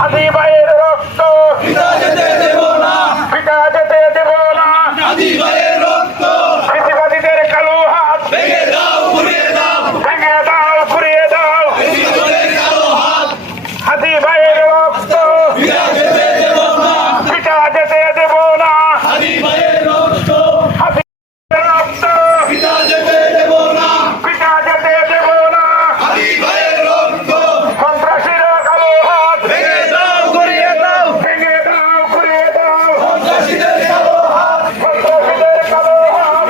হাদি ভাইয়ের রক্ত পিতা যেতে দেব না, পিতা যেতে দেব না। হাদি ভাইয়ের রক্ত ফ্যাসিবাদীদের কালো হাত ভেঙে দাও, ঘুরিয়ে দাও, ভেঙে দাও, ঘুরিয়ে দাও। কালো হাত হাদি ভাইয়ের রক্ত পিতা যেতে দেব না, পিতা যেতে দেব না। হাদি ভাইয়ের রক্ত, হাদি রক্ত পিতা যেতে দেব না, পিতা যেতে দেব না। হাদি ভাইয়ের রক্ত সন্ত্রাসীরা কালো হাত ভেঙে দাও, ঘুরিয়ে দাও, ভেঙে দাও, ঘুরিয়ে দাও। সন্ত্রাসীদের কালো হাত, সন্ত্রাসীদের কালো হাত।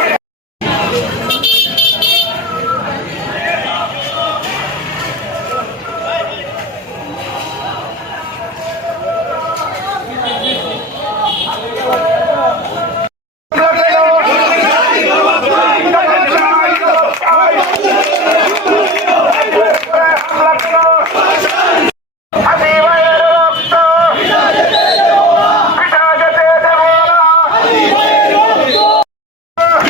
হাদি ভাইয়ের রক্ত পিতা যেতে দেব না, পিতা যেতে দেব না।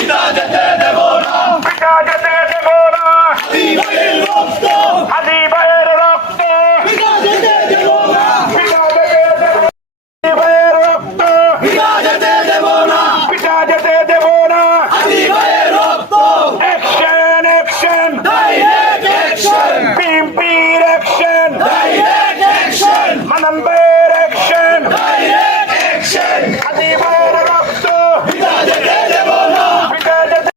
পিতা যেতে দেব না, পিতা যেতে দেব না। হাদি ভাইয়ের রক্ত, হাদি ভাইয়ের রক্ত পিতা যেতে দেব না, পিতা যেতে দেব না। হাদি ভাইয়ের রক্ত পিতা যেতে দেব না, পিতা যেতে দেব না। হাদি ভাইয়ের রক্ত অ্যাকশন, অ্যাকশন, ডাইরেক্ট অ্যাকশন। বিএনপির অ্যাকশন, ডাইরেক্ট অ্যাকশন। মানবের অ্যাকশন, ডাইরেক্ট অ্যাকশন। হাদি ভাইয়ের রক্ত পিতা যেতে দেব না, পিতা যেতে।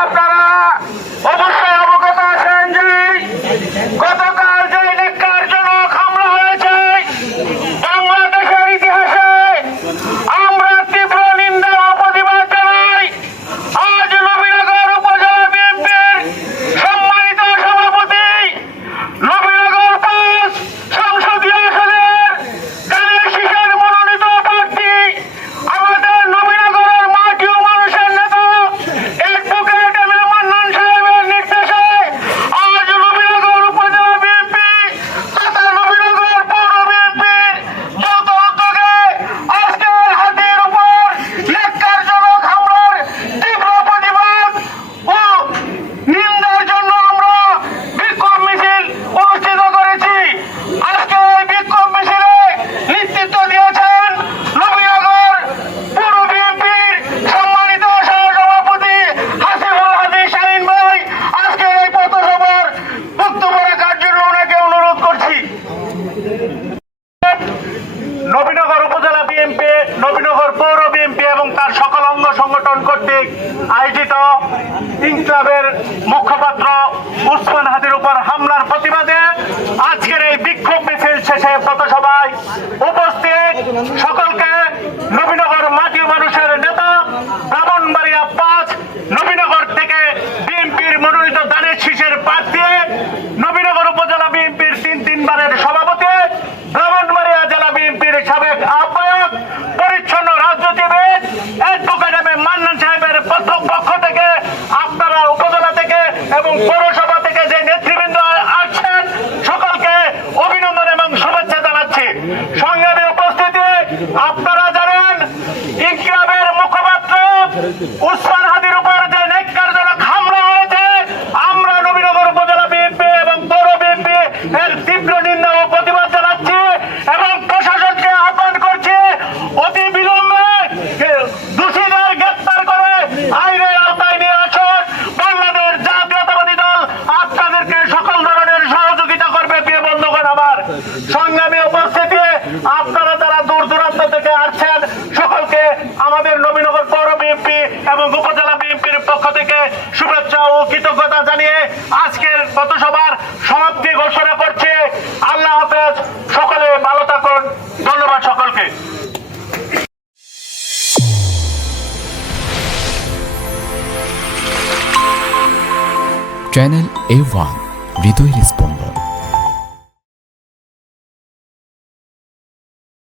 আপনারা অবশ্যই অবগত আছেন যে গতকাল যে ন্যাক্কারজনক হামলা হয়েছে বাংলাদেশের ইতিহাসে আমরা তীব্র নিন্দা ও প্রতিবাদ জানাই। আজ নবীনগর উপজেলা বিএনপির সম্মানিত সভাপতি, নবীনগর ৫ সংসদীয় আসনের ধানের শীষের মনোনীত প্রার্থী, আমাদের নবীনগরের মাটি ও মানুষের নেতা অ্যাডভোকেট এম এ মান্নান সাহেবের নির্দেশে আজ নবীনগর উপজেলা বিএনপি তথা নবীনগর পৌর বিএনপির যৌথ উদ্যোগে আজকের হাদির উপর ন্যাক্কারজনক হামলার তীব্র প্রতিবাদ ও নিন্দার জন্য আমরা বিক্ষোভ মিছিল অনুষ্ঠিত করেছি। আজকে এই বিক্ষোভ মিছিলে নেতৃত্ব দিয়েছেন নবীনগর পৌর বিএনপির সম্মানিত সহসভাপতি হাসিবুল হাদি শাহীন ভাই। আজকের এই পথসভার বক্তব্য রাখার জন্য ওনাকে অনুরোধ করছি। নবীনগর উপজেলা বিএনপি, নবীনগর পৌর বিএনপি এবং তার সকল অঙ্গ সংগঠন কর্তৃক আয়োজিত ইনকলাবের মুখপাত্র উসমান হাদির উপর হামলার প্রতিবাদে আজকের এই বিক্ষোভ মিছিল শেষে পথসভায় উপস্থিত সকলকে নবীনগর মাটি ও মানুষের নেতা, ব্রাহ্মণবাড়িয়া ৫ নবীনগর থেকে বিএনপির মনোনীত ধানের শীষের প্রার্থী, নবীনগর উপজেলা বিএনপির ৩বারের সভাপতি, ব্রাহ্মণবাড়িয়া জেলা বিএনপির সাবেক আহ্বায়ক, পরিচ্ছন্ন রাজনীতিবিদ অ্যাডভোকেট এম এ মান্নান সাহেবের প্রথম পক্ষ থেকে আপনারা উপজেলা থেকে এবং পৌরসভা থেকে যে নেতৃবৃন্দ আসছেন সকলকে অভিনন্দন এবং শুভেচ্ছা জানাচ্ছি। সংগ্রামী উপস্থিতি, আপনারা জানেন ইনকিলাবের মুখপাত্র উসমান হাদির উপর যে ন্যাক্কারজনক হামলা হয়েছে, আমরা নবীনগর উপজেলা বিএনপি এবং পৌর বিএনপি এর তীব্র নিন্দা ও প্রতিবাদ জানাচ্ছি এবং প্রশাসনকে আহ্বান করছি অতি বিলম্বে দোষীদের গ্রেপ্তার করে আইনের আওতায় নিয়ে আসুন। বাংলাদেশ জাতীয়তাবাদী দল আপনাদেরকে সকল ধরনের সহযোগিতা করবে। প্রিয় বন্ধুগণ আমার, সংগ্রামী উপস্থিতি, আপনারা যারা দূর দূরান্ত থেকে আসছেন সকলকে আমাদের নবীনগর পৌর বিএনপি এবং উপজেলা বিএনপির পক্ষ থেকে শুভেচ্ছা ও কৃতজ্ঞতা জানিয়ে আজকের পথসভার সমাপ্তি ঘোষণা করছে। আল্লাহ হাফেজ, সকলে ভালো থাকুন। ধন্যবাদ সকলকে। চ্যানেল A1 হৃদয়ের স্পন্দন।